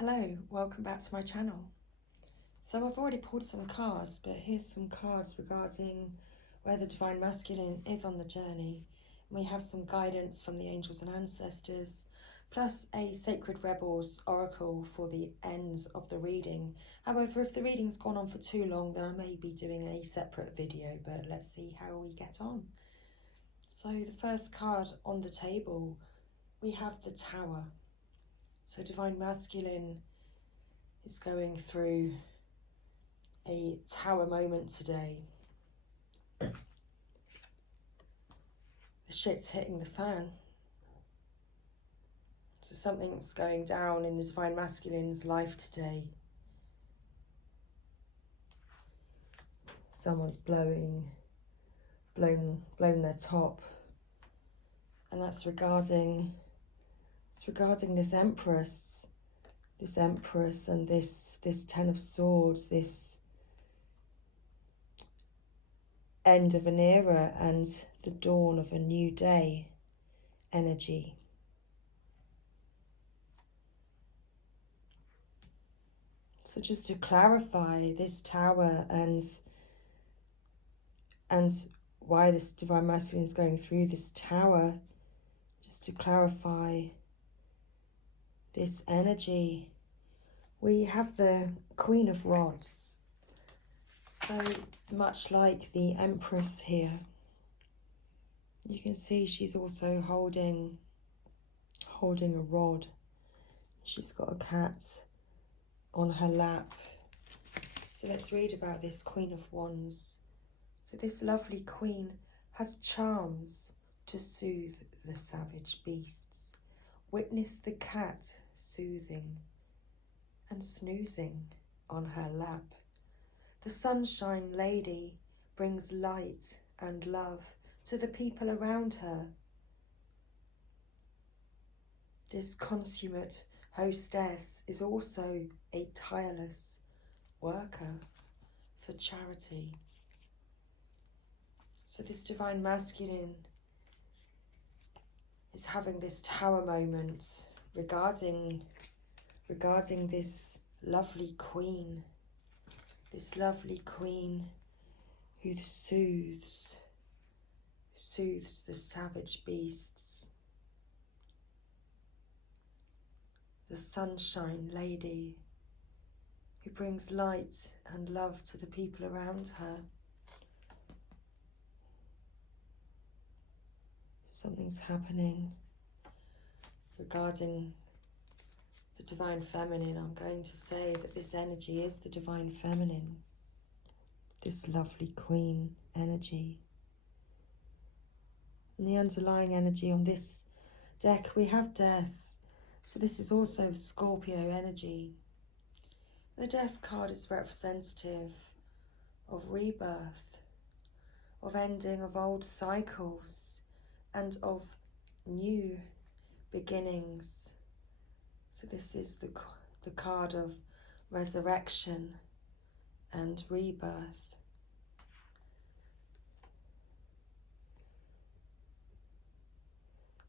Hello, welcome back to my channel. So I've already pulled some cards, but here's some cards regarding where the Divine Masculine is on the journey. We have some guidance from the angels and ancestors, plus a Sacred Rebels oracle for the ends of the reading. However, if the reading's gone on for too long, then I may be doing a separate video, but let's see how we get on. So the first card on the table, we have the Tower. So Divine Masculine is going through a tower moment today. The shit's hitting the fan. So something's going down in the Divine Masculine's life today. Someone's blown their top. And that's regarding this Empress and this Ten of Swords, this end of an era and the dawn of a new day energy. So just to clarify this Tower and why this Divine Masculine is going through this Tower, just to clarify this energy, we have the Queen of Rods. So much like the Empress here, you can see she's also holding a rod. She's got a cat on her lap. So let's read about this Queen of Wands. So this lovely queen has charms to soothe the savage beasts. Witness the cat soothing and snoozing on her lap. The sunshine lady brings light and love to the people around her. This consummate hostess is also a tireless worker for charity. So this Divine Masculine is having this Tower moment regarding this lovely queen. This lovely queen who soothes the savage beasts. The sunshine lady who brings light and love to the people around her. Something's happening regarding the Divine Feminine. I'm going to say that this energy is the Divine Feminine. This lovely queen energy. And the underlying energy on this deck, we have death. So this is also the Scorpio energy. The death card is representative of rebirth, of ending of old cycles, and of new beginnings. So this is the card of resurrection and rebirth.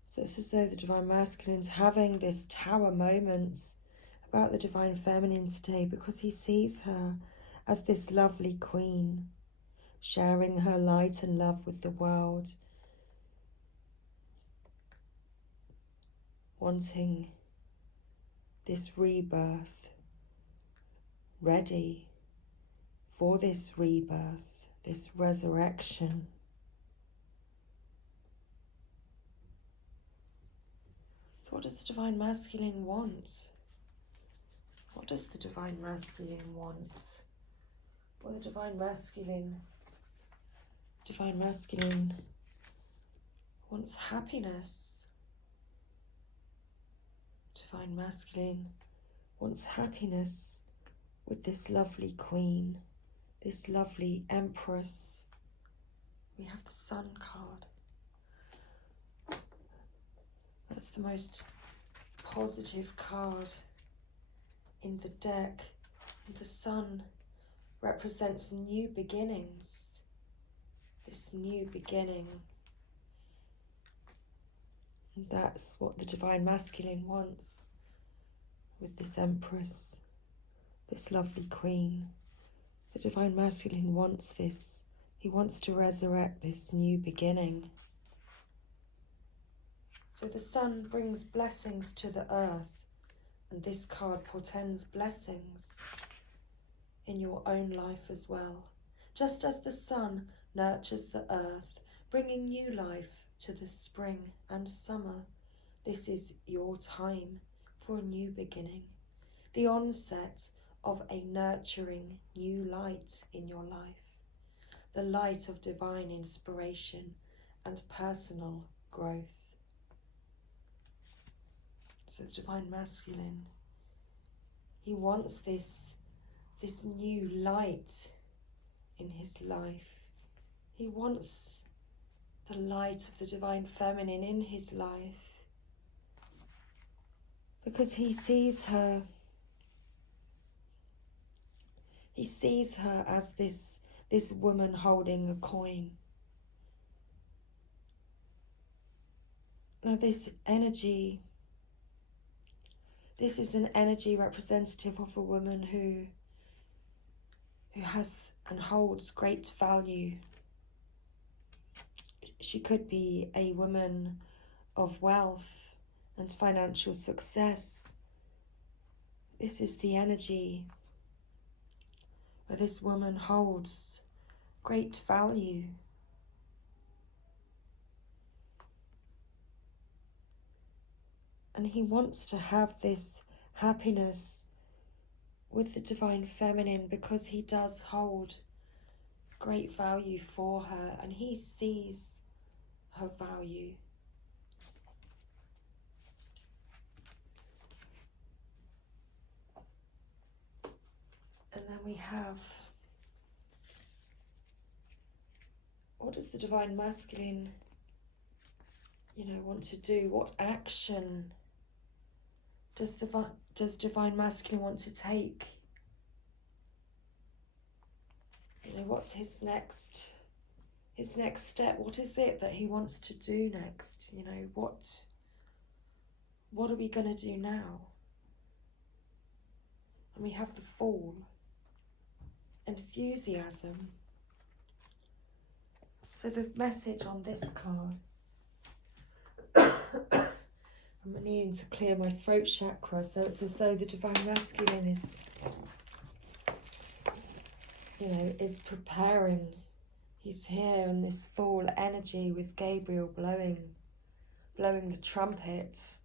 So it's as though the Divine Masculine is having this Tower moment about the Divine Feminine today, because he sees her as this lovely queen, sharing her light and love with the world, wanting this rebirth, ready for this rebirth, this resurrection. So what does the Divine Masculine want? What does the Divine Masculine want? Well, the Divine Masculine wants happiness. Divine Masculine wants happiness with this lovely queen, this lovely Empress. We have the Sun card. That's the most positive card in the deck. The Sun represents new beginnings. This new beginning. And that's what the Divine Masculine wants. with this Empress, this lovely Queen. The Divine Masculine wants this. He wants to resurrect this new beginning. So the Sun brings blessings to the earth, and this card portends blessings in your own life as well. Just as the sun nurtures the earth, bringing new life to the spring and summer, this is your time for a new beginning, the onset of a nurturing new light in your life, the light of divine inspiration and personal growth. So the Divine Masculine, he wants this new light in his life. He wants the light of the Divine Feminine in his life because he sees her as this woman holding a coin. Now this energy, this is an energy representative of a woman who has and holds great value. She could be a woman of wealth and financial success. This is the energy where this woman holds great value. And he wants to have this happiness with the Divine Feminine because he does hold great value for her and he sees her value. And then we have, what does the Divine Masculine, want to do? What action does Divine Masculine want to take? What's his next step? What is it that he wants to do next? What are we going to do now? And we have the Fool, enthusiasm. So the message on this card, I'm needing to clear my throat chakra, so it's as though the Divine Masculine is preparing. He's here in this Fool energy with Gabriel blowing the trumpet.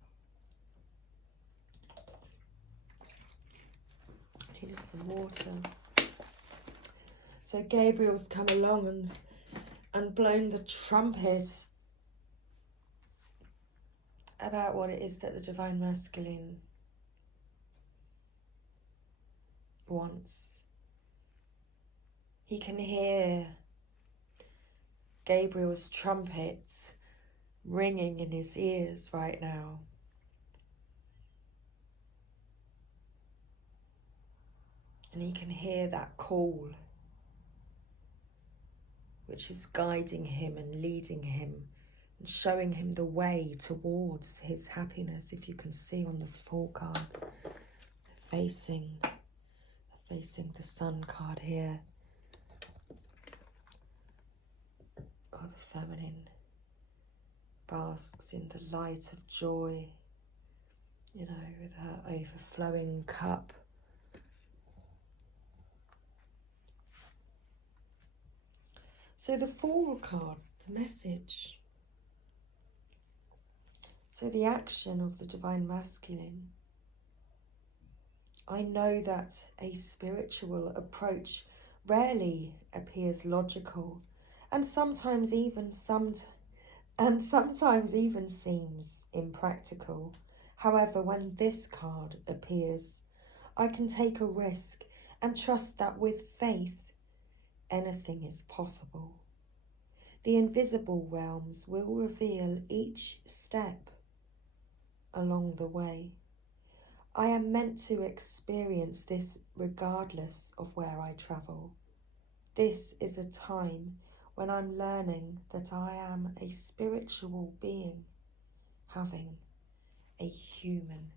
Here's some water. So Gabriel's come along and blown the trumpet about what it is that the Divine Masculine wants. He can hear Gabriel's trumpet ringing in his ears right now. And he can hear that call, which is guiding him and leading him and showing him the way towards his happiness. If you can see on the Fool card, facing the Sun card here. Oh, the Feminine basks in the light of joy, with her overflowing cup. So the Fool card, the message. So the action of the Divine Masculine. I know that a spiritual approach rarely appears logical, and sometimes even seems impractical. However, when this card appears, I can take a risk and trust that with faith, anything is possible. The invisible realms will reveal each step along the way. I am meant to experience this regardless of where I travel. This is a time when I'm learning that I am a spiritual being having a human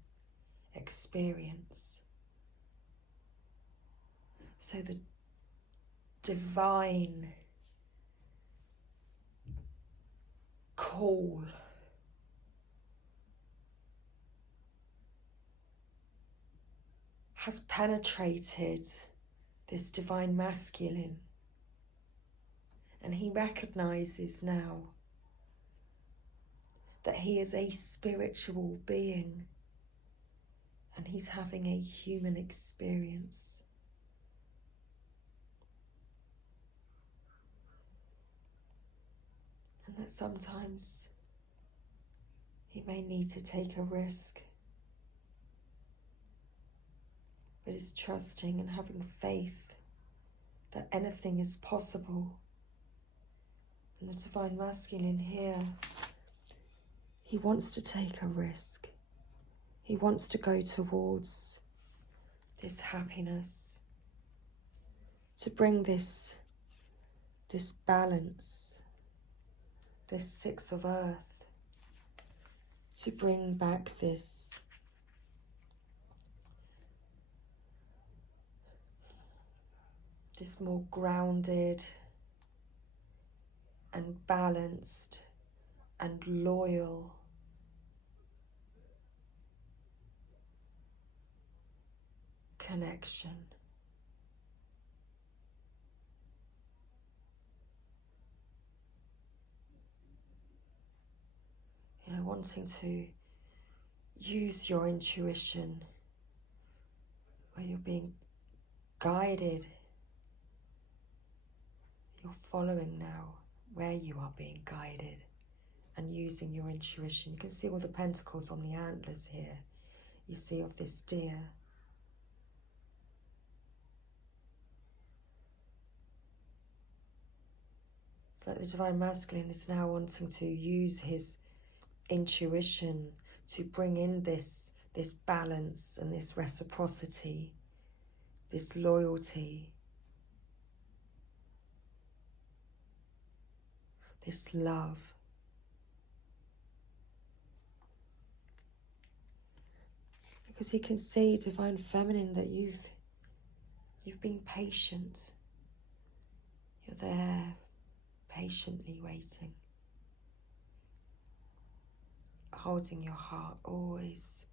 experience. So the divine call has penetrated this divine masculine, and he recognizes now that he is a spiritual being and he's having a human experience. And that sometimes he may need to take a risk, but is trusting and having faith that anything is possible. And the divine masculine here, he wants to take a risk. He wants to go towards this happiness, to bring this balance, this Six of Earth, to bring back this more grounded and balanced and loyal connection. You know, wanting to use your intuition where you're being guided. You're following now where you are being guided and using your intuition. You can see all the pentacles on the antlers here. You see of this deer. It's like the divine masculine is now wanting to use his intuition to bring in this balance and this reciprocity, this loyalty, this love. Because he can see, divine feminine, that you've been patient. You're there, patiently waiting. Holding your heart, always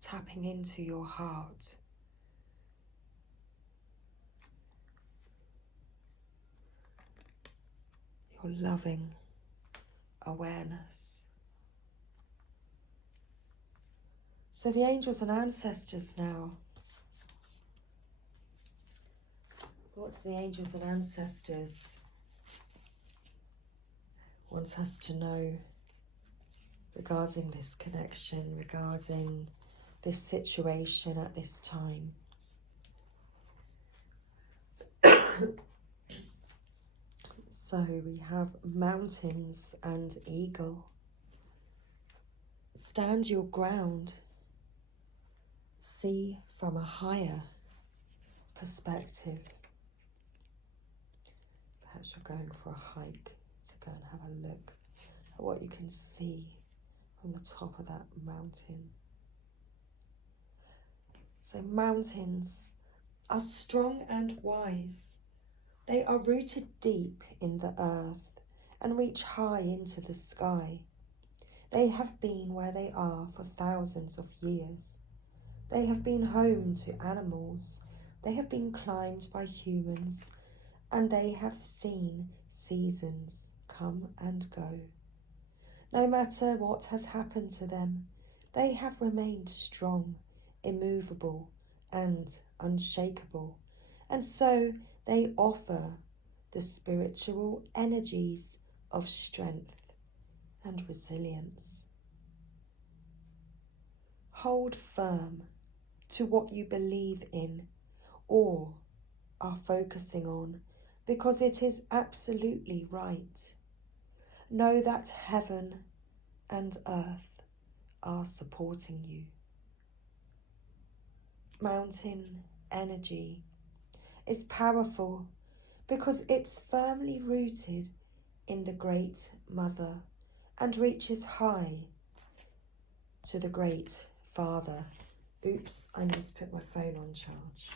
tapping into your heart. Your loving awareness. So the angels and ancestors now. What do the angels and ancestors want us to know regarding this connection, regarding this situation at this time? So we have mountains and eagle. Stand your ground. See from a higher perspective. Perhaps you're going for a hike to go and have a look at what you can see from the top of that mountain. So mountains are strong and wise. They are rooted deep in the earth and reach high into the sky. They have been where they are for thousands of years. They have been home to animals. They have been climbed by humans, and they have seen seasons come and go. No matter what has happened to them, they have remained strong, immovable, and unshakable, and so they offer the spiritual energies of strength and resilience. Hold firm to what you believe in or are focusing on, because it is absolutely right. Know that heaven and earth are supporting you. Mountain energy is powerful because it's firmly rooted in the Great Mother and reaches high to the Great Father Oops, I need to put my phone on charge.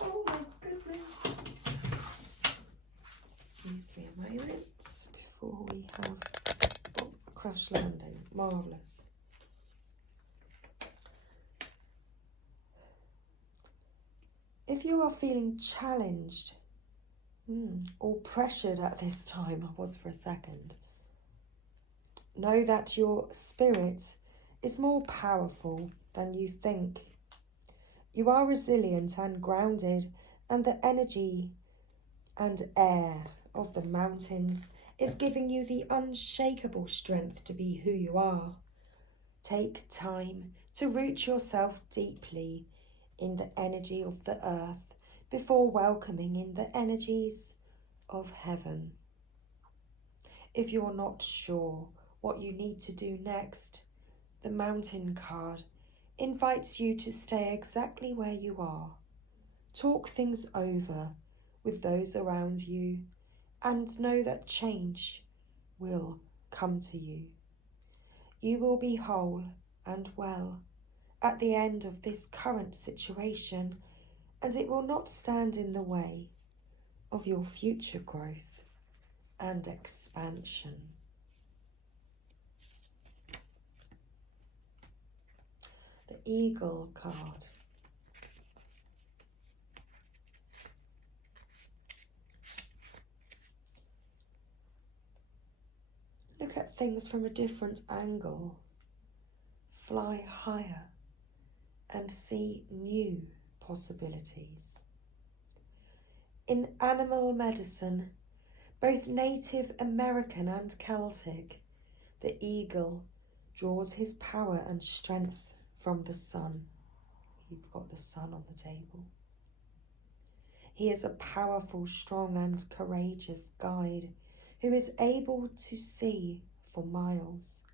Oh my goodness. Excuse me a moment before we have a crash landing. Marvellous. If you are feeling challenged or pressured at this time, I was for a second, know that your spirit is more powerful than you think. You are resilient and grounded, and the energy and air of the mountains is giving you the unshakable strength to be who you are. Take time to root yourself deeply in the energy of the earth before welcoming in the energies of heaven. If you're not sure what you need to do next, the mountain card invites you to stay exactly where you are. Talk things over with those around you and know that change will come to you. You will be whole and well at the end of this current situation, and it will not stand in the way of your future growth and expansion. The Eagle card. Look at things from a different angle. Fly higher and see new possibilities. In animal medicine, both Native American and Celtic, the eagle draws his power and strength from the sun. You've got the sun on the table. He is a powerful, strong and courageous guide who is able to see for miles.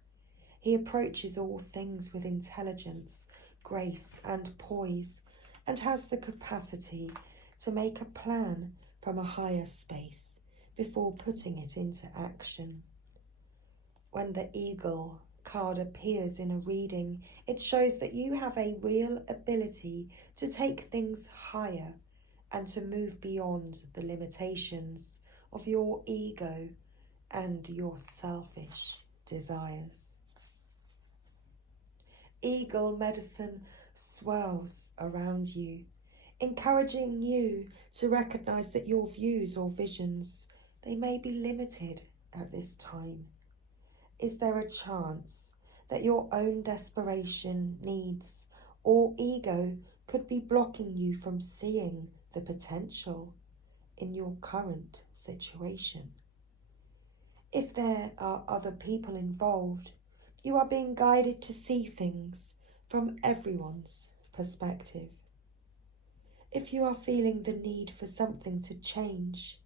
He approaches all things with intelligence, grace and poise, and has the capacity to make a plan from a higher space before putting it into action. When the Eagle card appears in a reading, it shows that you have a real ability to take things higher and to move beyond the limitations of your ego and your selfish desires. Eagle medicine swirls around you, encouraging you to recognize that your views or visions, they may be limited at this time. Is there a chance that your own desperation, needs, or ego could be blocking you from seeing the potential in your current situation? If there are other people involved, you are being guided to see things from everyone's perspective. If you are feeling the need for something to change,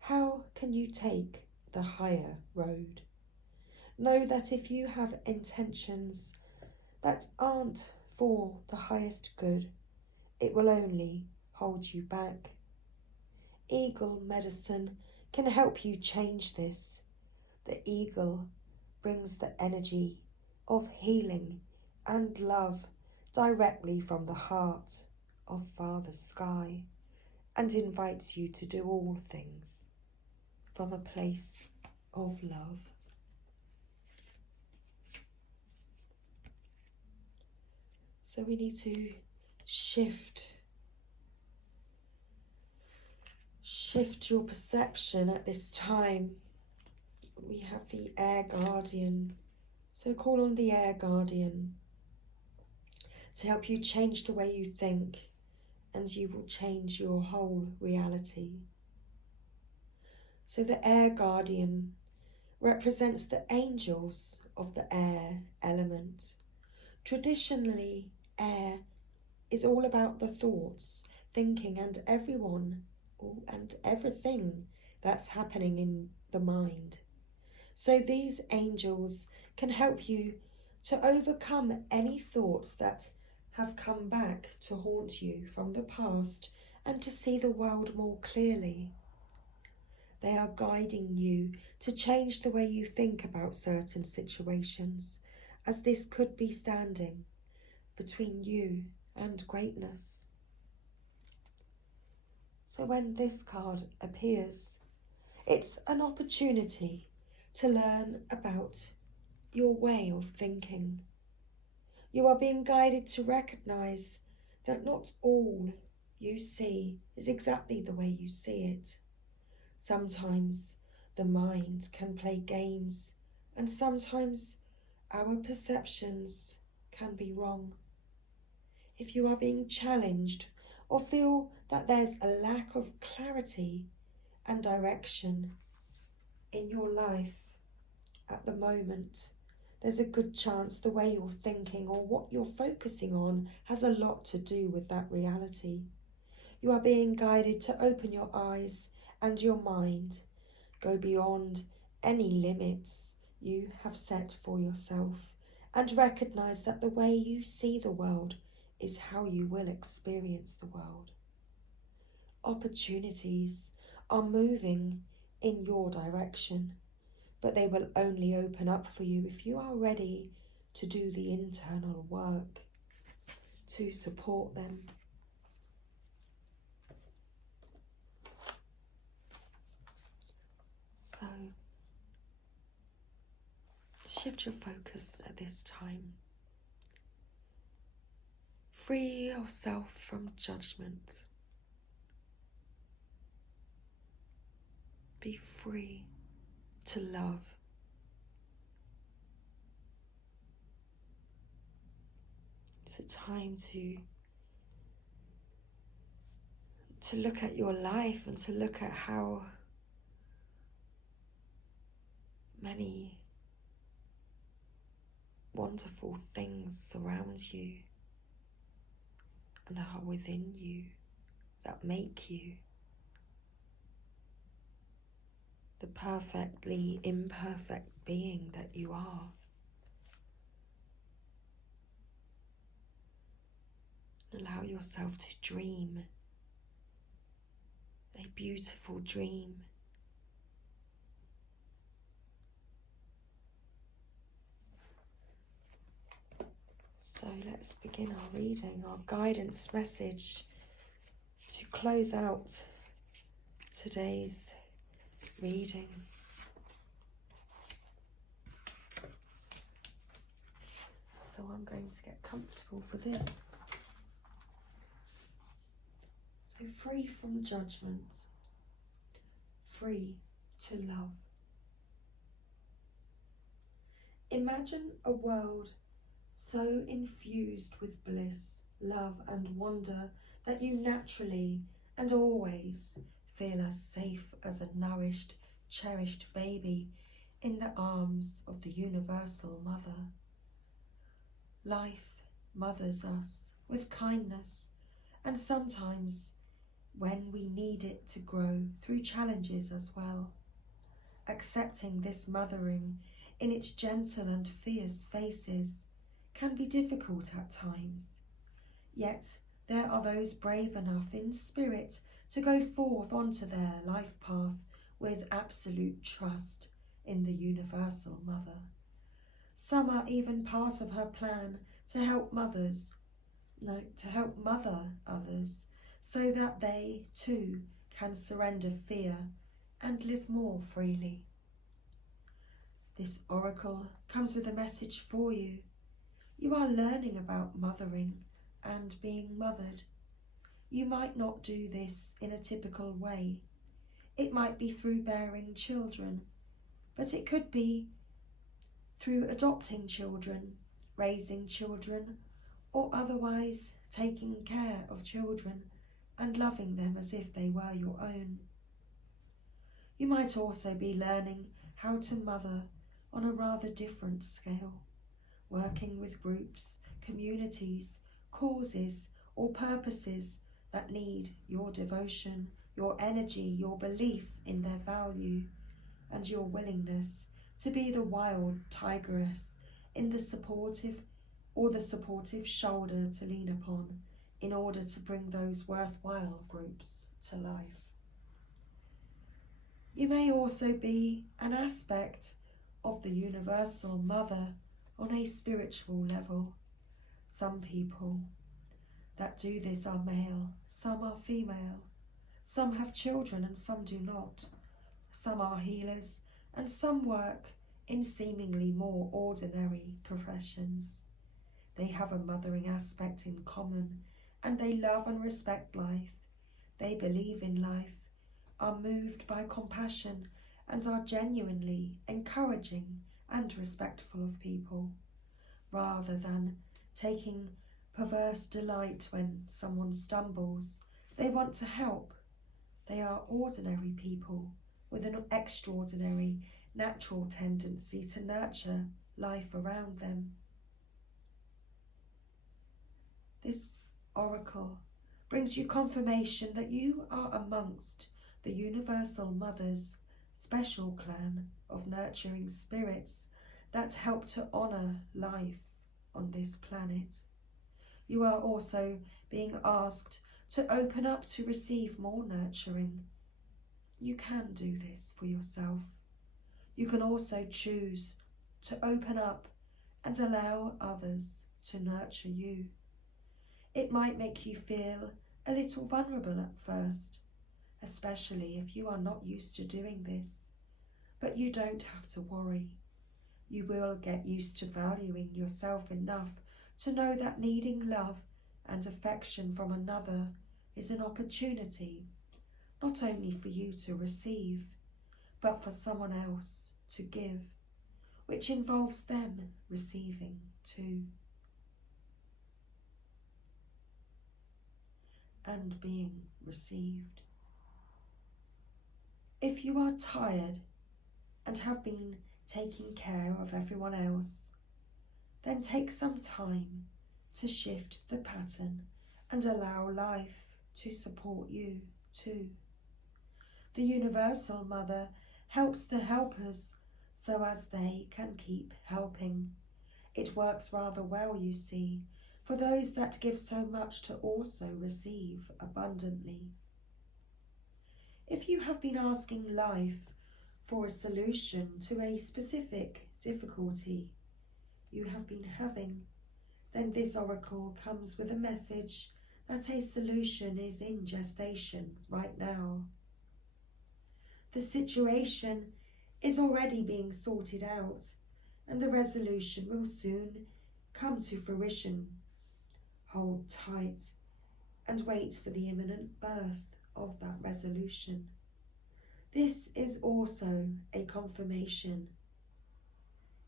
how can you take the higher road? Know that if you have intentions that aren't for the highest good, it will only hold you back. Eagle medicine can help you change this. The eagle brings the energy of healing and love directly from the heart of Father Sky and invites you to do all things from a place of love. So we need to shift your perception at this time. We have the Air Guardian. So call on the Air Guardian to help you change the way you think, and you will change your whole reality. So the Air Guardian represents the angels of the air element. Traditionally, air is all about the thoughts, thinking, and everything that's happening in the mind. So these angels can help you to overcome any thoughts that have come back to haunt you from the past and to see the world more clearly. They are guiding you to change the way you think about certain situations as this could be standing between you and greatness. So when this card appears, it's an opportunity to learn about your way of thinking. You are being guided to recognize that not all you see is exactly the way you see it. Sometimes the mind can play games, and sometimes our perceptions can be wrong. If you are being challenged or feel that there's a lack of clarity and direction in your life at the moment, there's a good chance the way you're thinking or what you're focusing on has a lot to do with that reality. You are being guided to open your eyes and your mind, go beyond any limits you have set for yourself, and recognize that the way you see the world is how you will experience the world. Opportunities are moving in your direction, but they will only open up for you if you are ready to do the internal work to support them. So, shift your focus at this time. Free yourself from judgment. Be free to love. It's a time to look at your life and to look at how many wonderful things surround you and are within you that make you the perfectly imperfect being that you are. Allow yourself to dream a beautiful dream. So let's begin our reading, our guidance message to close out today's reading. So I'm going to get comfortable for this. So free from judgment, free to love. Imagine a world so infused with bliss, love and wonder that you naturally and always feel as safe as a nourished, cherished baby in the arms of the universal mother. Life mothers us with kindness, and sometimes when we need it to grow through challenges as well. Accepting this mothering in its gentle and fierce faces can be difficult at times. Yet there are those brave enough in spirit to go forth onto their life path with absolute trust in the universal mother. Some are even part of her plan to help mother others, so that they too can surrender fear and live more freely. This oracle comes with a message for you. You are learning about mothering and being mothered. You might not do this in a typical way. It might be through bearing children, but it could be through adopting children, raising children, or otherwise taking care of children and loving them as if they were your own. You might also be learning how to mother on a rather different scale, working with groups, communities, causes, or purposes that need your devotion, your energy, your belief in their value, and your willingness to be the wild tigress in the supportive shoulder to lean upon in order to bring those worthwhile groups to life. You may also be an aspect of the universal mother on a spiritual level. Some people that do this are male, some are female, some have children and some do not. Some are healers and some work in seemingly more ordinary professions. They have a mothering aspect in common and they love and respect life. They believe in life, are moved by compassion and are genuinely encouraging and respectful of people, rather than taking perverse delight when someone stumbles. They want to help. They are ordinary people with an extraordinary natural tendency to nurture life around them. This oracle brings you confirmation that you are amongst the Universal Mother's special clan of nurturing spirits that help to honour life on this planet. You are also being asked to open up to receive more nurturing. You can do this for yourself. You can also choose to open up and allow others to nurture you. It might make you feel a little vulnerable at first, especially if you are not used to doing this, but you don't have to worry. You will get used to valuing yourself enough to know that needing love and affection from another is an opportunity, not only for you to receive, but for someone else to give, which involves them receiving too. And being received. If you are tired and have been taking care of everyone else, then take some time to shift the pattern and allow life to support you too. The Universal Mother helps the helpers so as they can keep helping. It works rather well, you see, for those that give so much to also receive abundantly. If you have been asking life for a solution to a specific difficulty you have been having, then this oracle comes with a message that a solution is in gestation right now. The situation is already being sorted out, and the resolution will soon come to fruition. Hold tight and wait for the imminent birth of that resolution. This is also a confirmation.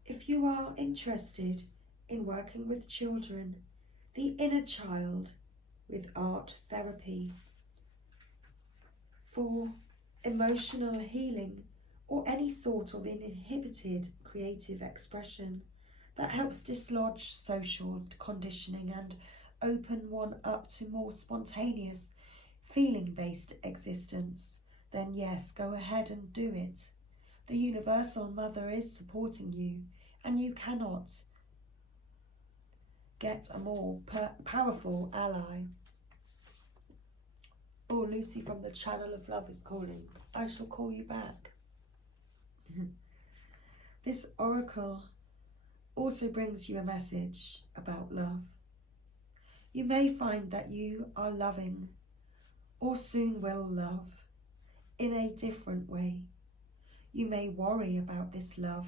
If you are interested in working with children, the inner child, with art therapy, for emotional healing, or any sort of inhibited creative expression that helps dislodge social conditioning and open one up to more spontaneous, feeling-based existence, then yes, go ahead and do it. The Universal Mother is supporting you, and you cannot get a more powerful ally. Oh, Lucy from the Channel of Love is calling. I shall call you back. This oracle also brings you a message about love. You may find that you are loving, or soon will love, in a different way. You may worry about this love,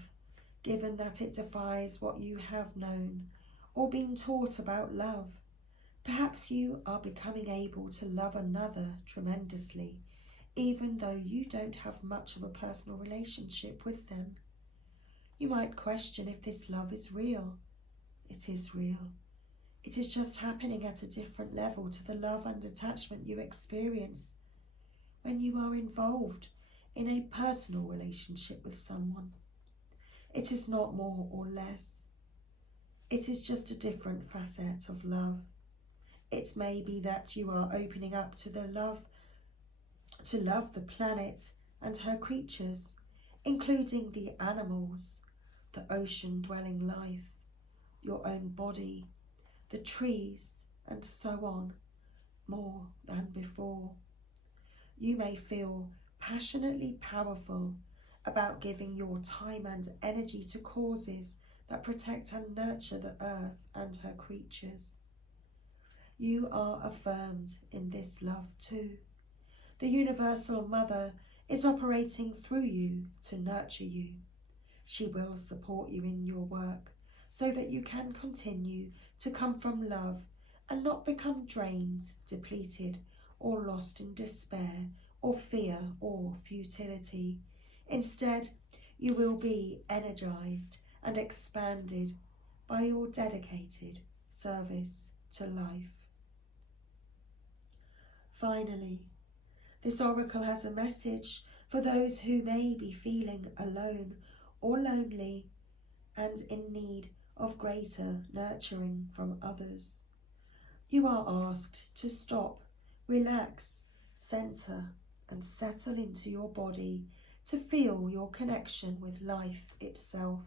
given that it defies what you have known or been taught about love. Perhaps you are becoming able to love another tremendously, even though you don't have much of a personal relationship with them. You might question if this love is real. It is real. It is just happening at a different level to the love and attachment you experience when you are involved in a personal relationship with someone. It is not more or less. It is just a different facet of love. It may be that you are opening up to love the planet and her creatures, including the animals, the ocean-dwelling life, your own body, the trees, and so on, more than before. You may feel passionately powerful about giving your time and energy to causes that protect and nurture the earth and her creatures. You are affirmed in this love too. The Universal Mother is operating through you to nurture you. She will support you in your work so that you can continue to come from love and not become drained, depleted, or lost in despair or fear or futility. Instead, you will be energized and expanded by your dedicated service to life. Finally, this oracle has a message for those who may be feeling alone or lonely and in need of greater nurturing from others. You are asked to stop, relax, center, and settle into your body to feel your connection with life itself.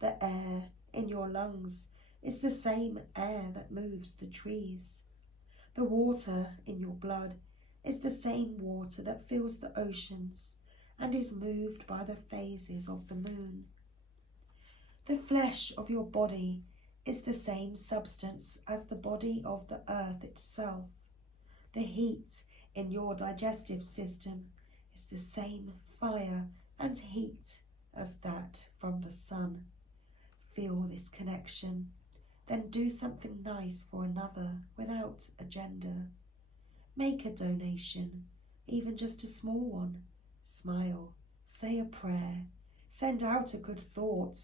The air in your lungs is the same air that moves the trees. The water in your blood is the same water that fills the oceans and is moved by the phases of the moon. The flesh of your body is the same substance as the body of the earth itself. The heat in your digestive system is the same fire and heat as that from the sun. Feel this connection, then do something nice for another without agenda. Make a donation, even just a small one. Smile, say a prayer, send out a good thought,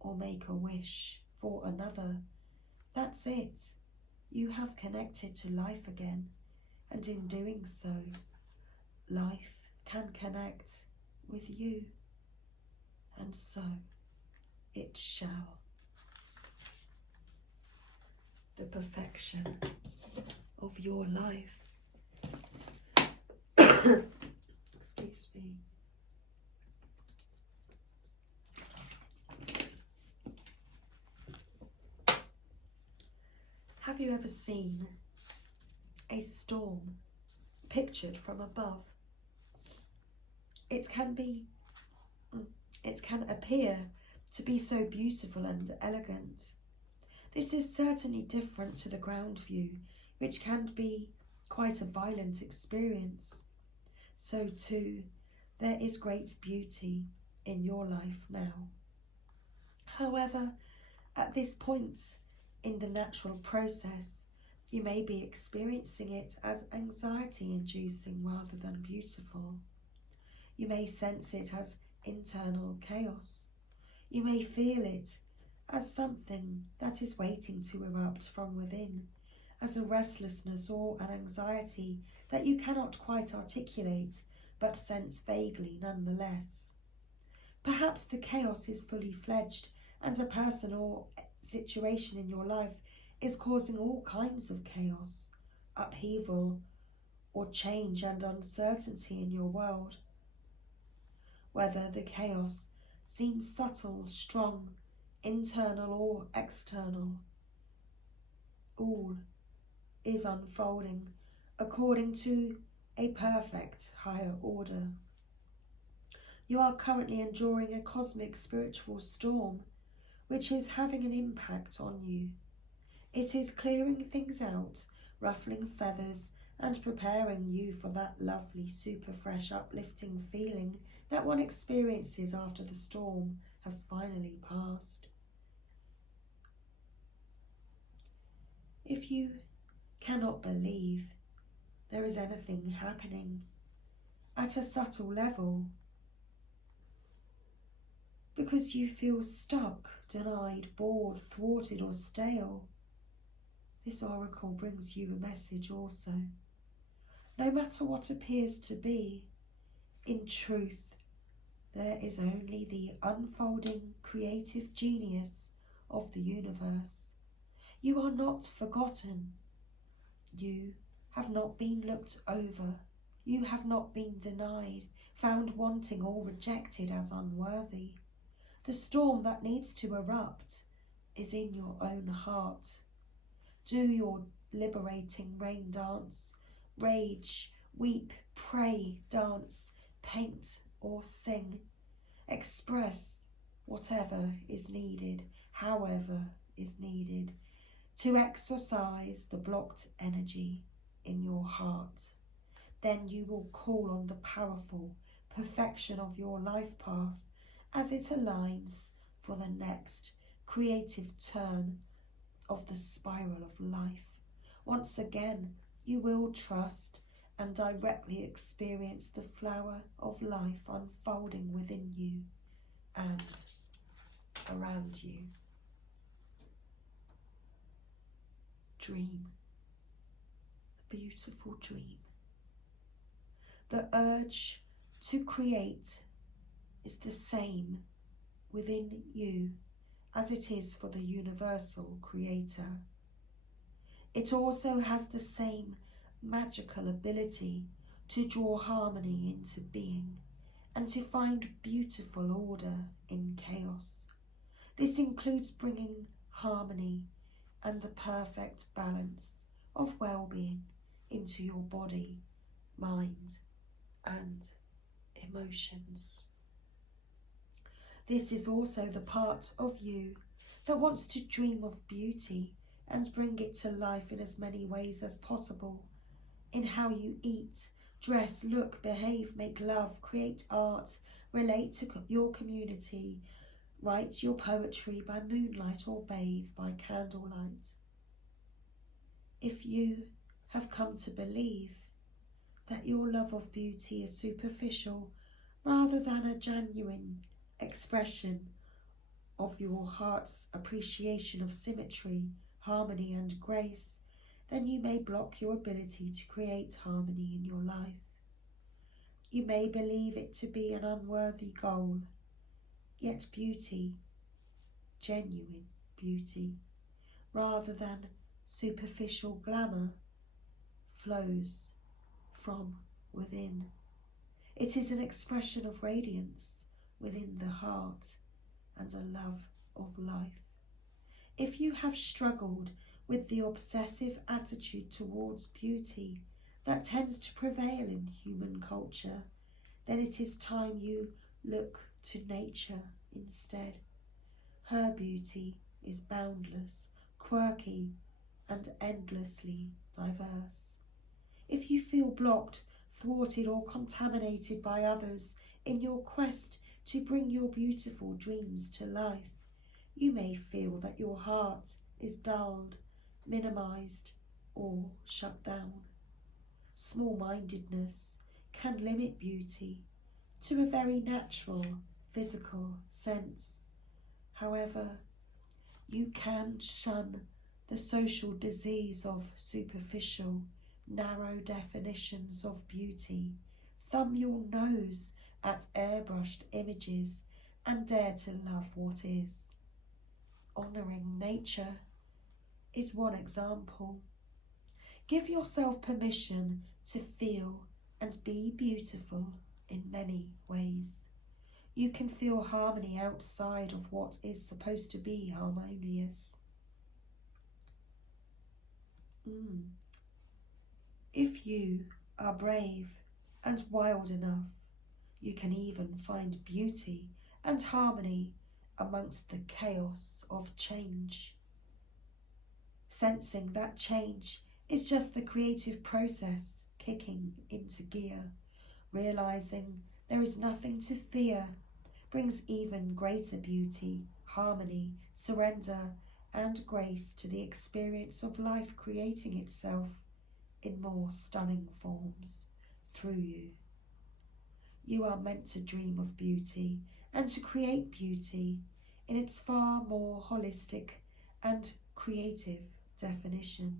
or make a wish for another. That's it. You have connected to life again, and in doing so, life can connect with you. And so it shall. The perfection of your life. Excuse me. Have you ever seen a storm pictured from above? It can appear to be so beautiful and elegant. This is certainly different to the ground view, which can be quite a violent experience. So too, there is great beauty in your life now. However, at this point in the natural process, you may be experiencing it as anxiety-inducing rather than beautiful. You may sense it as internal chaos. You may feel it as something that is waiting to erupt from within, as a restlessness or an anxiety that you cannot quite articulate, but sense vaguely nonetheless. Perhaps the chaos is fully fledged, and a person or situation in your life is causing all kinds of chaos, upheaval, or change and uncertainty in your world. Whether the chaos seems subtle, strong, internal or external, all is unfolding according to a perfect higher order. You are currently enduring a cosmic spiritual storm which is having an impact on you. It is clearing things out, ruffling feathers, and preparing you for that lovely, super fresh, uplifting feeling that one experiences after the storm has finally passed. If you cannot believe there is anything happening at a subtle level, because you feel stuck, denied, bored, thwarted, or stale, this oracle brings you a message also. No matter what appears to be, in truth, there is only the unfolding creative genius of the universe. You are not forgotten. You have not been looked over. You have not been denied, found wanting, or rejected as unworthy. The storm that needs to erupt is in your own heart. Do your liberating rain dance, rage, weep, pray, dance, paint or sing. Express whatever is needed, however is needed, to exorcise the blocked energy in your heart. Then you will call on the powerful perfection of your life path as it aligns for the next creative turn of the spiral of life. Once again, you will trust and directly experience the flower of life unfolding within you and around you. Dream. A beautiful dream. The urge to create is the same within you as it is for the universal creator. It also has the same magical ability to draw harmony into being and to find beautiful order in chaos. This includes bringing harmony and the perfect balance of well-being into your body, mind, and emotions. This is also the part of you that wants to dream of beauty and bring it to life in as many ways as possible, in how you eat, dress, look, behave, make love, create art, relate to your community, write your poetry by moonlight or bathe by candlelight. If you have come to believe that your love of beauty is superficial rather than a genuine expression of your heart's appreciation of symmetry, harmony and grace, then you may block your ability to create harmony in your life. You may believe it to be an unworthy goal, yet beauty, genuine beauty, rather than superficial glamour, flows from within. It is an expression of radiance within the heart and a love of life. If you have struggled with the obsessive attitude towards beauty that tends to prevail in human culture, then it is time you look to nature instead. Her beauty is boundless, quirky, and endlessly diverse. If you feel blocked, thwarted, or contaminated by others in your quest to bring your beautiful dreams to life, you may feel that your heart is dulled, minimized, or shut down. Small-mindedness can limit beauty to a very natural physical sense. However, you can shun the social disease of superficial, narrow definitions of beauty, thumb your nose at airbrushed images, and dare to love what is. Honouring nature is one example. Give yourself permission to feel and be beautiful in many ways. You can feel harmony outside of what is supposed to be harmonious. If you are brave and wild enough, you can even find beauty and harmony amongst the chaos of change. Sensing that change is just the creative process kicking into gear, realizing there is nothing to fear brings even greater beauty, harmony, surrender, and grace to the experience of life creating itself in more stunning forms through you. You are meant to dream of beauty and to create beauty in its far more holistic and creative definition.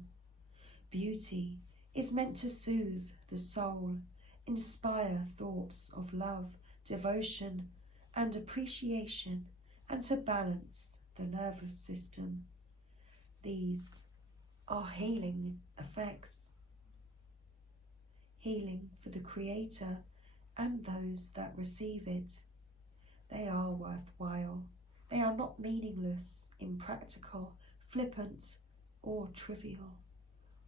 Beauty is meant to soothe the soul, inspire thoughts of love, devotion, and appreciation, and to balance the nervous system. These are healing effects. Healing for the creator and those that receive it. They are worthwhile. They are not meaningless, impractical, flippant, or trivial.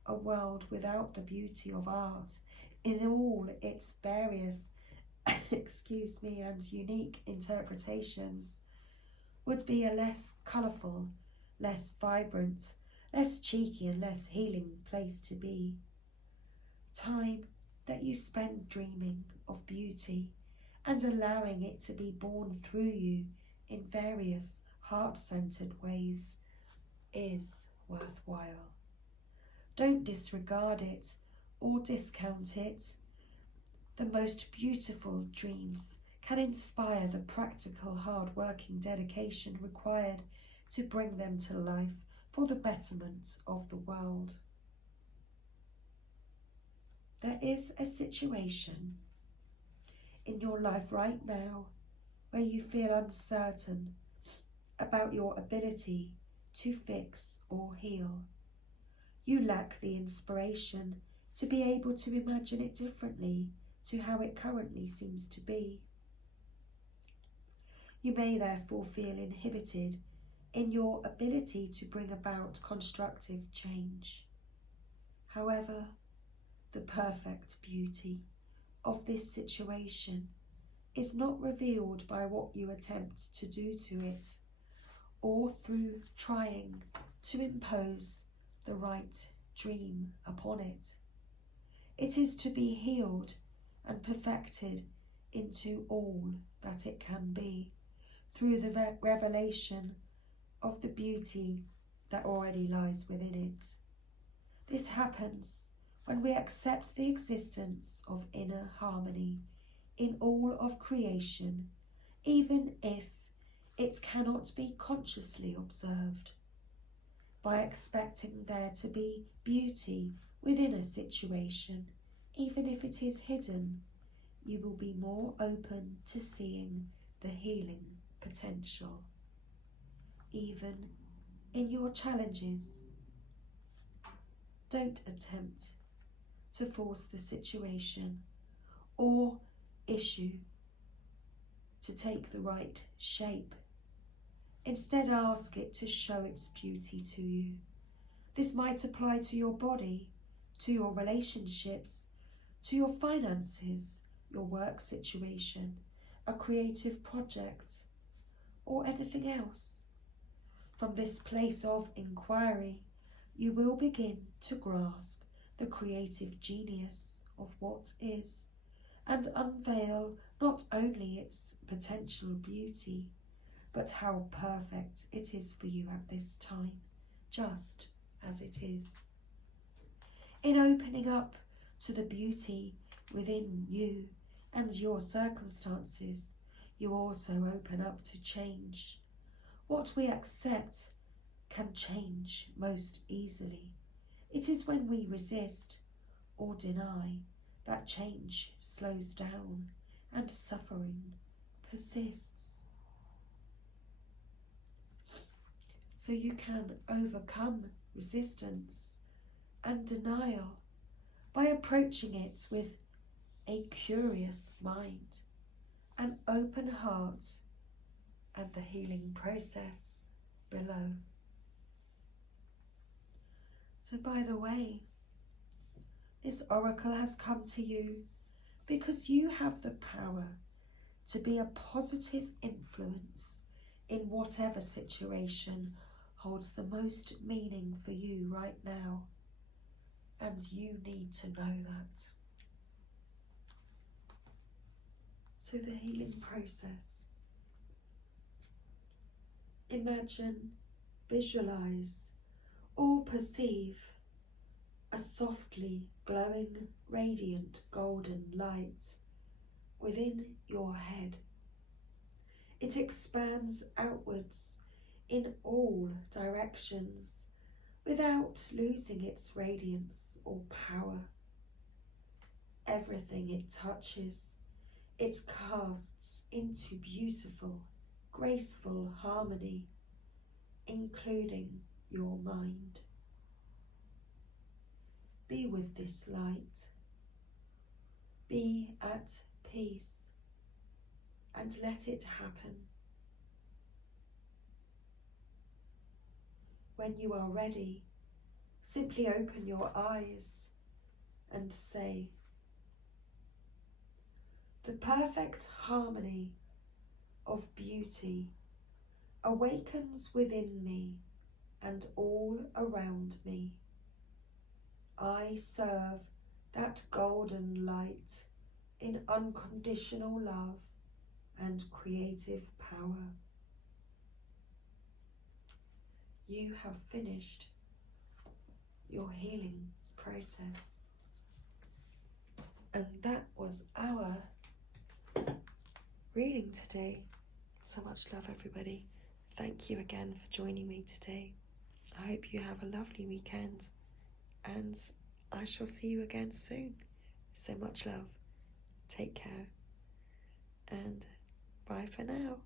A world without the beauty of art in all its various and unique interpretations would be a less colourful, less vibrant, less cheeky and less healing place to be. Time that you spend dreaming of beauty and allowing it to be born through you in various heart-centered ways is worthwhile. Don't disregard it or discount it. The most beautiful dreams can inspire the practical, hard-working dedication required to bring them to life for the betterment of the world. There is a situation in your life right now where you feel uncertain about your ability to fix or heal. You lack the inspiration to be able to imagine it differently to how it currently seems to be. You may therefore feel inhibited in your ability to bring about constructive change. However, the perfect beauty of this situation is not revealed by what you attempt to do to it, or through trying to impose the right dream upon it. It is to be healed and perfected into all that it can be through the revelation of the beauty that already lies within it. This happens when we accept the existence of inner harmony in all of creation, even if it cannot be consciously observed. By expecting there to be beauty within a situation, even if it is hidden, you will be more open to seeing the healing potential. Even in your challenges, don't attempt to force the situation or issue to take the right shape. Instead, ask it to show its beauty to you. This might apply to your body, to your relationships, to your finances, your work situation, a creative project, or anything else. From this place of inquiry, you will begin to grasp the creative genius of what is, and unveil not only its potential beauty, but how perfect it is for you at this time, just as it is. In opening up to the beauty within you and your circumstances, you also open up to change. What we accept can change most easily. It is when we resist or deny that change slows down and suffering persists. So you can overcome resistance and denial by approaching it with a curious mind, an open heart, and the healing process below. So by the way, this oracle has come to you because you have the power to be a positive influence in whatever situation holds the most meaning for you right now. And you need to know that. So the healing process. Imagine, visualize, or perceive a softly glowing, radiant golden light within your head. It expands outwards in all directions without losing its radiance or power. Everything it touches, it casts into beautiful, graceful harmony, including your mind. Be with this light. Be at peace and let it happen. When you are ready, simply open your eyes and say, "The perfect harmony of beauty awakens within me and all around me. I serve that golden light in unconditional love and creative power. You have finished your healing process. And that was our reading today. So much love, everybody. Thank you again for joining me today. I hope you have a lovely weekend, and I shall see you again soon. So much love. Take care, and bye for now.